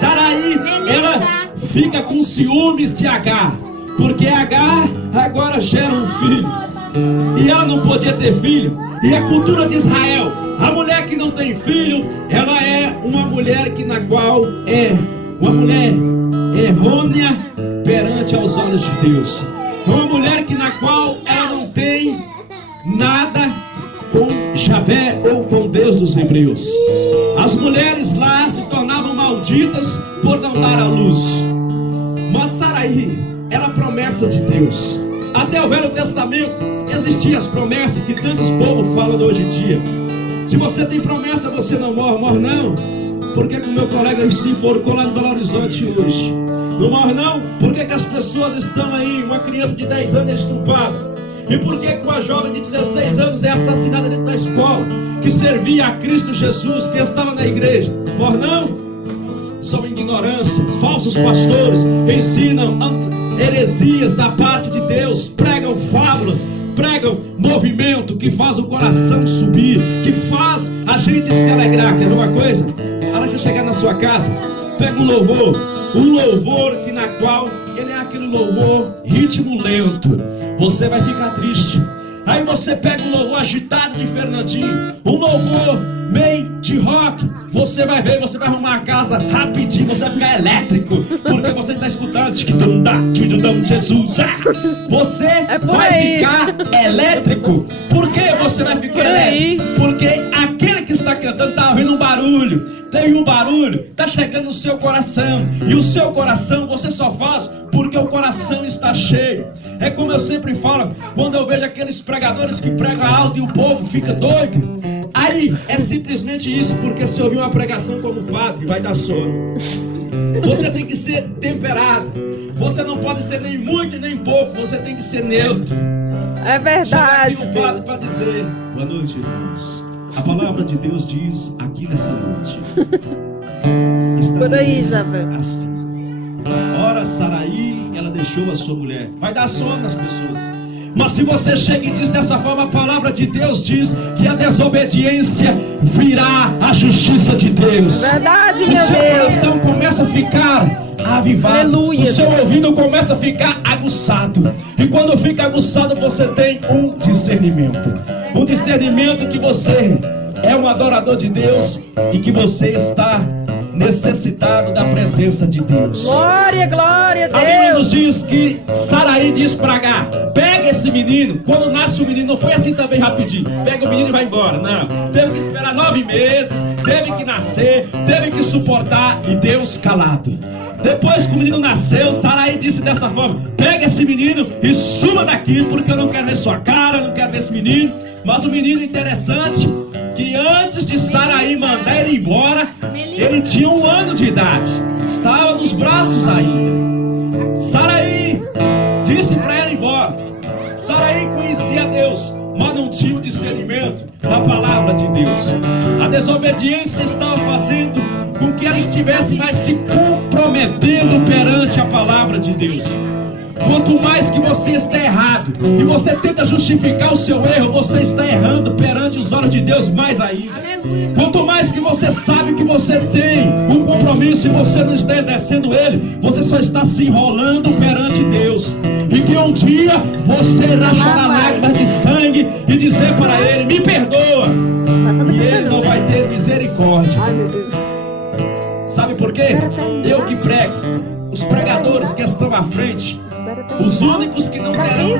Sarai, ela fica com ciúmes de Agar, porque Agar agora gera um filho, e ela não podia ter filho. E a cultura de Israel, a mulher que não tem filho, ela é uma mulher que na qual é uma mulher errônea perante aos olhos de Deus. É uma mulher que na qual ela não tem nada com Javé ou com Deus dos hebreus. As mulheres lá se tornavam malditas por não dar à luz. Mas Sarai era a promessa de Deus. Até o Velho Testamento existiam as promessas que tantos povos falam hoje em dia. Se você tem promessa, você não morre. Morre não? Porque que o meu colega se enforcou lá no Belo Horizonte hoje? Não morre não? Por que as pessoas estão aí, uma criança de 10 anos é estuprada? E por que uma jovem de 16 anos é assassinada dentro da escola, que servia a Cristo Jesus, que estava na igreja? Morre não? São ignorâncias. Falsos pastores ensinam heresias da parte de Deus, pregam fábulas, pregam movimento que faz o coração subir, que faz a gente se alegrar. Quer uma coisa? A hora que você chegar na sua casa, pega um louvor que na qual ele é aquele louvor ritmo lento. Você vai ficar triste. Aí você pega um louvor agitado de Fernandinho, um louvor meio de rock. Você vai ver, você vai arrumar a casa rapidinho, você vai ficar elétrico, porque você está escutando Jesus. Você vai ficar elétrico. Por que você vai ficar elétrico? Porque aquele que está cantando está ouvindo um barulho. Tem um barulho, está chegando no seu coração. E o seu coração você só faz porque o coração está cheio. É como eu sempre falo, quando eu vejo aqueles pregadores que pregam alto e o povo fica doido. Aí é simplesmente isso, porque se ouvir uma pregação como padre, vai dar sono. Você tem que ser temperado. Você não pode ser nem muito nem pouco. Você tem que ser neutro. É verdade. Chega aqui o padre para dizer: boa noite, irmãos. A palavra de Deus diz aqui nessa noite. Está por aí, Javé. Assim. Ora, Sarai, ela deixou a sua mulher. Vai dar sono nas pessoas. Mas se você chega e diz dessa forma, a palavra de Deus diz que a desobediência virá a justiça de Deus. Verdade, meu Deus. O seu Deus. coração começa a ficar avivado. Aleluia. O seu ouvido começa a ficar aguçado. E quando fica aguçado, você tem um discernimento. Um discernimento que você é um adorador de Deus e que você está necessitado da presença de Deus. Glória, glória a A Bíblia Deus. nos diz que Sarai diz para Agar: pega esse menino. Quando nasce o menino, não foi assim também rapidinho. Pega o menino e vai embora. Não. Teve que esperar 9 meses. Teve que nascer. Teve que suportar. E Deus calado. Depois que o menino nasceu, Sarai disse dessa forma: pega esse menino e suma daqui, porque eu não quero ver sua cara, eu não quero ver esse menino. Mas o menino, interessante, que antes de Sarai mandar ele embora, ele tinha 1 ano de idade. Estava nos braços ainda. Sarai disse para ele ir embora. Sarai conhecia Deus, mas não tinha o discernimento da palavra de Deus. A desobediência estava fazendo com que ela estivesse mais se comprometendo perante a palavra de Deus. Quanto mais que você está errado e você tenta justificar o seu erro, você está errando perante os olhos de Deus mais ainda. Quanto mais que você sabe que você tem um compromisso e você não está exercendo ele, você só está se enrolando perante Deus. E que um dia você irá chorar lágrimas de sangue e dizer para ele: me perdoa. E ele não vai ter misericórdia. Ai, meu Deus. Sabe por quê? Eu que prego, os pregadores que estão à frente, os únicos que não terão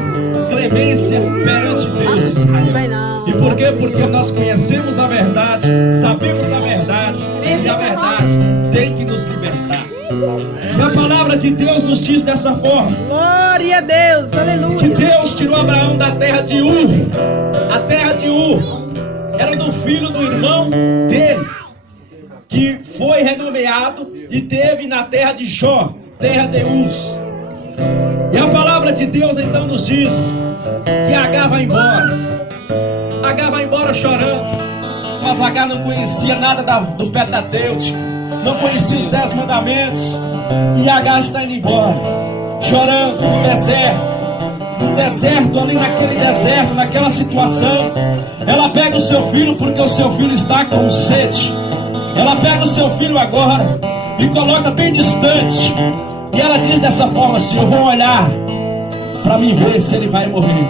clemência perante Deus de Israel. E por quê? Porque nós conhecemos a verdade, sabemos da verdade, e a verdade tem que nos libertar. E a palavra de Deus nos diz dessa forma: Glória a Deus, aleluia. que Deus tirou Abraão da terra de Ur. A terra de Ur era do filho do irmão dele, que foi renomeado e teve na terra de Jó, terra de Uz. E a palavra de Deus então nos diz que Agar vai embora. Agar vai embora chorando. Mas Agar não conhecia nada do Pentateuco, não conhecia os 10 mandamentos. E Agar está indo embora, chorando no deserto. No deserto, ali naquele deserto, naquela situação, ela pega o seu filho, porque o seu filho está com sede. Ela pega o seu filho agora e coloca bem distante. E ela diz dessa forma assim: eu vou olhar para me ver se ele vai morrer.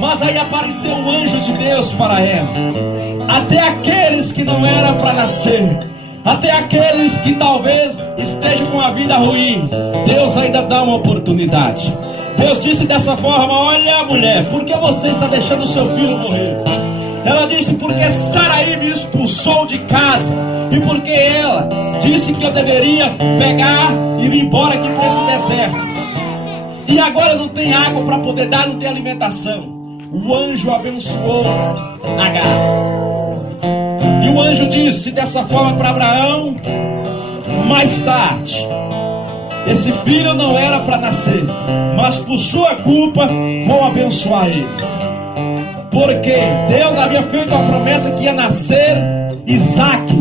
Mas aí apareceu um anjo de Deus para ela. Até aqueles que não eram para nascer, até aqueles que talvez estejam com a vida ruim, Deus ainda dá uma oportunidade. Deus disse dessa forma: olha, mulher, por que você está deixando o seu filho morrer? Ela disse: porque Saraí me expulsou de casa, e porque ela disse que eu deveria pegar e ir embora aqui para esse deserto. E agora não tem água para poder dar, não tem alimentação. O anjo abençoou Agar. E o anjo disse dessa forma para Abraão: mais tarde, esse filho não era para nascer, mas por sua culpa vou abençoar ele. Porque Deus havia feito a promessa que ia nascer Isaac.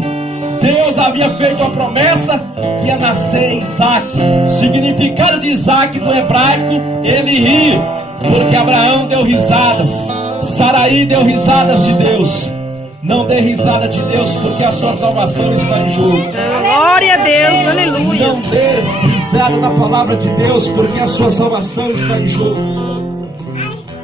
Deus havia feito a promessa que ia nascer Isaac. Significado de Isaac no hebraico: ele ri. Porque Abraão deu risadas, Saraí deu risadas de Deus. Não dê risada de Deus, porque a sua salvação está em jogo. Glória a Deus, aleluia. Não dê risada na palavra de Deus, porque a sua salvação está em jogo.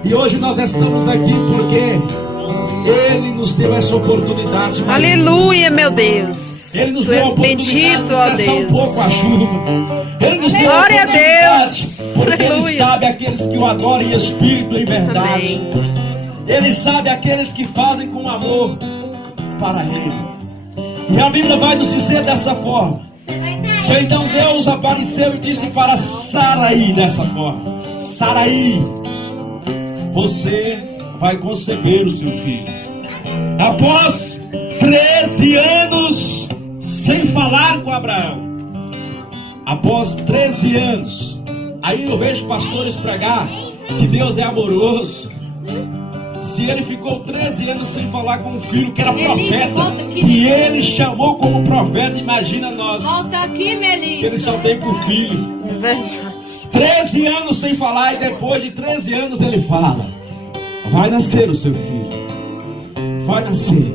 E hoje nós estamos aqui porque Ele nos deu essa oportunidade. Aleluia, meu Deus. Ele nos deu a oportunidade bendito, ó de cessar um Deus. pouco a chuva. Ele nos deu a Glória a oportunidade, Deus. porque Aleluia. Ele sabe aqueles que o adoram em espírito e em verdade. Amém. Ele sabe aqueles que fazem com amor para Ele. E a Bíblia vai nos dizer dessa forma. Então Deus apareceu e disse para Saraí dessa forma: Saraí, você vai conceber o seu filho. Após 13 anos sem falar com Abraão, após 13 anos, aí eu vejo pastores pregar que Deus é amoroso. Se ele ficou 13 anos sem falar com um filho que era profeta, e ele chamou como profeta, imagina nós. Volta aqui, Melissa. Ele só tem com o filho. É verdade. 13 anos sem falar, e depois de 13 anos ele fala: vai nascer o seu filho. Vai nascer.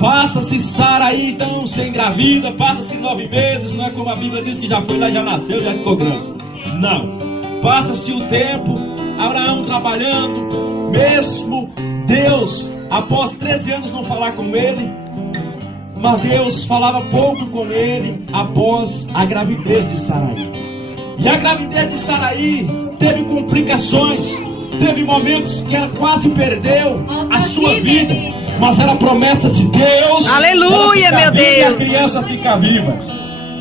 Passa-se Saraí, então, se engravida, passa-se 9 meses, não é como a Bíblia diz que já foi lá, já nasceu, já ficou grande. Não. Passa-se o tempo, Abraão trabalhando, mesmo Deus, após 13 anos não falar com ele, mas Deus falava pouco com ele após a gravidez de Saraí. E a gravidez de Saraí teve complicações, teve momentos que ela quase perdeu a sua vida, mas era promessa de Deus. Aleluia, meu Deus. E a criança fica viva.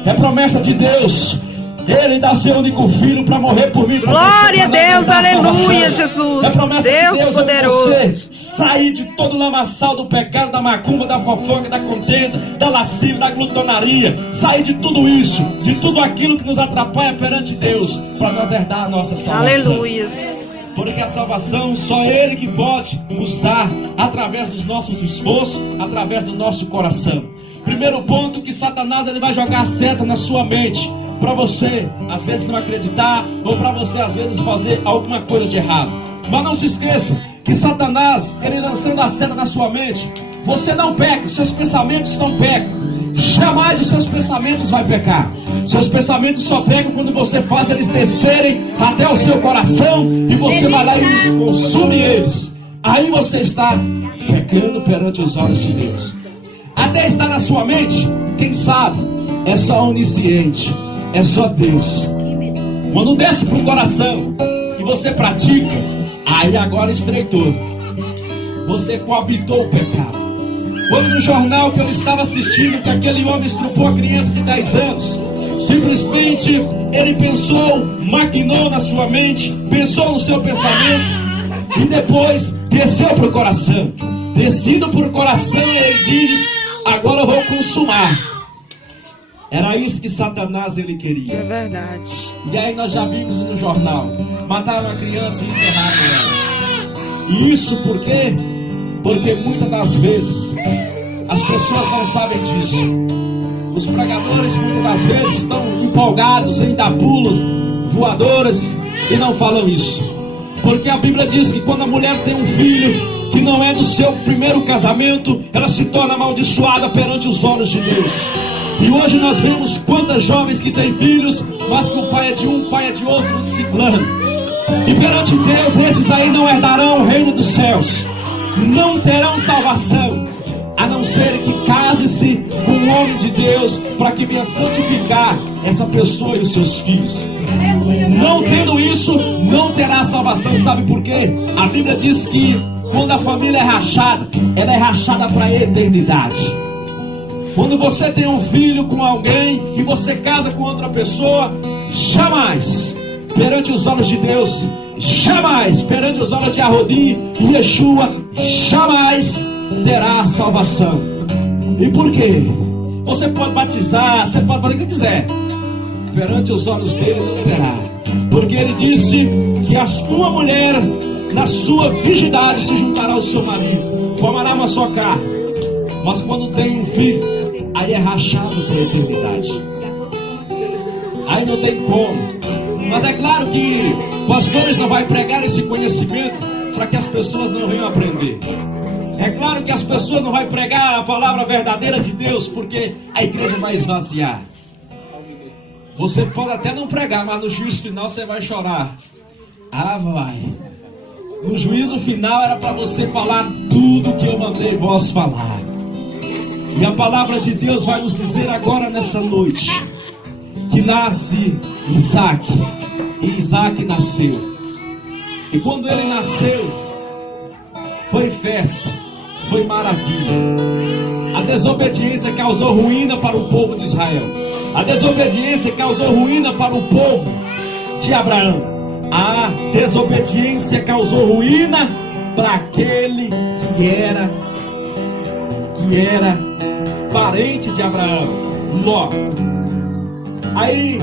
É promessa de Deus. Ele dá seu único filho para morrer por mim. Glória a Deus, aleluia, Jesus. É promessa Deus de Deus poderoso. É você sair de todo o lamaçal do pecado, da macumba, da fofoca, da contenda, da lascívia, da glutonaria. Sair de tudo isso, de tudo aquilo que nos atrapalha perante Deus, para nós herdar a nossa salvação. Aleluia. Porque a salvação só Ele que pode nos dar, através dos nossos esforços, através do nosso coração. Primeiro ponto, que Satanás ele vai jogar a seta na sua mente, para você às vezes não acreditar, ou para você às vezes fazer alguma coisa de errado. Mas não se esqueça que Satanás, ele lançando a seta na sua mente, você não peca, seus pensamentos não pecam. Jamais os seus pensamentos vai pecar. Seus pensamentos só pecam quando você faz eles descerem até o seu coração, e você vai lá e consome eles. Aí você está pecando perante os olhos de Deus. Até estar na sua mente, quem sabe, é só onisciente, é só Deus. Quando desce para o coração e você pratica, aí agora estreitou. Você coabitou o pecado. Quando no jornal que eu estava assistindo, que aquele homem estrupou a criança de 10 anos, simplesmente ele pensou, maquinou na sua mente, pensou no seu pensamento, e depois desceu para o coração. Descido por coração, ele diz: agora eu vou consumar. Era isso que Satanás ele queria. É verdade. E aí nós já vimos no jornal: mataram a criança e enterraram ela. E isso por quê? Porque muitas das vezes as pessoas não sabem disso. Os pregadores muitas das vezes estão empolgados em dar pulos, voadores, e não falam isso. Porque a Bíblia diz que quando a mulher tem um filho que não é do seu primeiro casamento, ela se torna amaldiçoada perante os olhos de Deus. E hoje nós vemos quantas jovens que têm filhos, mas que o pai é de um, o pai é de outro, de ciclano. E perante Deus, esses aí não herdarão o reino dos céus, não terão salvação, a não ser que case-se com um homem de Deus, para que venha santificar essa pessoa e os seus filhos. Não tendo isso, não terá salvação. Sabe por quê? A Bíblia diz que quando a família é rachada, ela é rachada para a eternidade. Quando você tem um filho com alguém e você casa com outra pessoa, jamais, perante os olhos de Deus, jamais, perante os olhos de Arodim e Yeshua, jamais terá salvação. E por quê? Você pode batizar, você pode fazer o que quiser, perante os olhos dele não terá. Porque ele disse que uma mulher na sua virgindade se juntará ao seu marido, formará uma só carne. Mas quando tem um filho, aí é rachado para a eternidade. Aí não tem como. Mas é claro que pastores não vão pregar esse conhecimento para que as pessoas não venham aprender. É claro que as pessoas não vão pregar a palavra verdadeira de Deus, porque a igreja vai esvaziar. Você pode até não pregar, mas no juízo final você vai chorar. Ah, vai. No juízo final era para você falar tudo que eu mandei vós falar. E a palavra de Deus vai nos dizer agora nessa noite que nasce Isaac. E Isaac nasceu. E quando ele nasceu, foi festa, foi maravilha. A desobediência causou ruína para o povo de Israel. A desobediência causou ruína para o povo de Abraão. A desobediência causou ruína para aquele que era parente de Abraão, Ló. Aí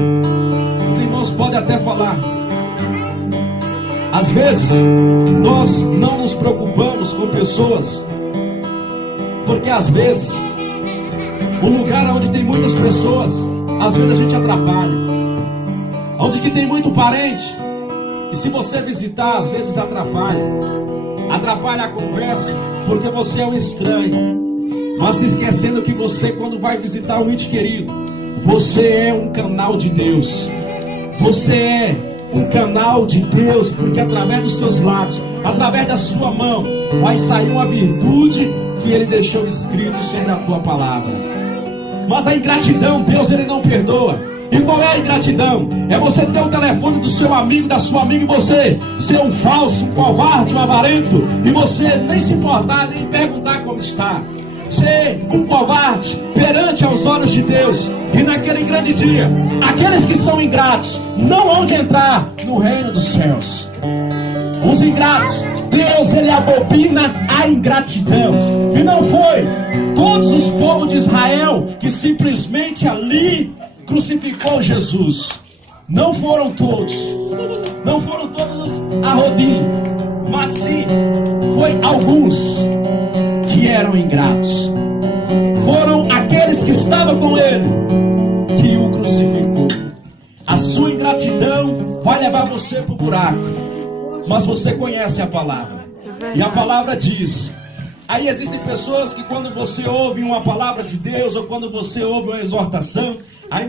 os irmãos podem até falar, às vezes nós não nos preocupamos com pessoas, porque às vezes um lugar onde tem muitas pessoas, às vezes a gente atrapalha. Onde que tem muito parente, e se você visitar, às vezes atrapalha a conversa, porque você é um estranho. Mas se esquecendo que você, quando vai visitar um ente querido, você é um canal de Deus. Você é um canal de Deus, porque através dos seus lábios, através da sua mão, vai sair uma virtude que Ele deixou escrito sobre a tua palavra. Mas a ingratidão, Deus, Ele não perdoa. E qual é a ingratidão? É você ter o telefone do seu amigo, da sua amiga, e você ser um falso, um covarde, um avarento, e você nem se importar, nem perguntar como está. Ser um covarde perante aos olhos de Deus. E naquele grande dia, aqueles que são ingratos não hão de entrar no reino dos céus. Os ingratos, Deus, Ele abomina a ingratidão. E não foi todos os povos de Israel que simplesmente ali crucificou Jesus. Não foram todos. Não foram todos a Arodim. Mas sim, foi alguns que eram ingratos. Foram aqueles que estavam com ele que o crucificou. A sua ingratidão vai levar você para o buraco. Mas você conhece a palavra. E a palavra diz. Aí existem pessoas que quando você ouve uma palavra de Deus, ou quando você ouve uma exortação, aí